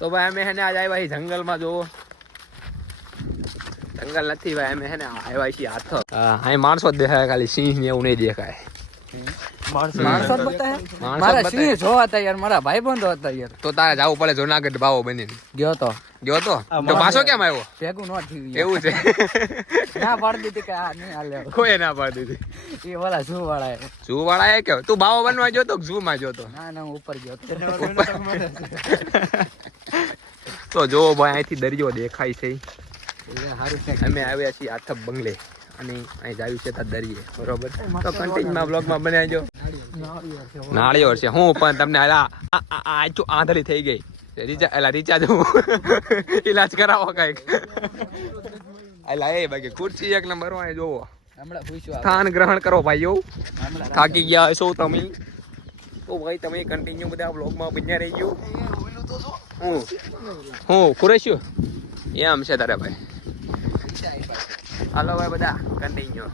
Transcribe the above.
તો ભાઈ અમે હેને આજ આવ્યા છીએ જંગલમાં જોવો જંગલ નથી ભાઈ અમે હેને આવ્યા છીએ હાથ અહીં માણસો જ દેખાય ખાલી સિંહ ને એવું નહીં દેખાય માણસો જ બતાયા મારા સિંહ જોવા હતા યાર મારા ભાઈબંધો હતા યાર તો તારે જવું પડે જુનાગઢ ભાવો બનીને ગયો તો પાછો કેમ આવ્યો ભેગું ન થયું એવું છે ના પાડી દીધી કે આ નહીં હાલે કોઈ ના પાડી દીધી એ ઓલા શું વાળા ઝૂ વાળા એ કે તું ભાવો બનવા જોતો ઝૂ માં જોતો ના હું ઉપર ગયો તો જો ભાઈ અહીંથી દરિયો દેખાય છે સારું છે અમે આવ્યા છીએ આથપ બંગલે અને અહીં જાવ્યું છે ત્યાં દરિયે બરોબર તો કન્ટિન્યુમાં બ્લોગમાં બનાવજો નાળિયેર છે હું પણ તમને આંધળી થઈ ગઈ રિચાર્જ ઈલાજ કરાવો કઈક એ બાકી ખુરશી એક નંબર માં જોવો સ્થાન ગ્રહણ કરો ભાઈઓ થાકી ગયા હશો તમે તો ભાઈ તમે કન્ટિન્યુ બધા બ્લોગમાં બન્યા રહી ગયો હું ખુરેશ્યું એમ છે તારે ભાઈ હાલો ભાઈ બધા કન્ટિન્યુ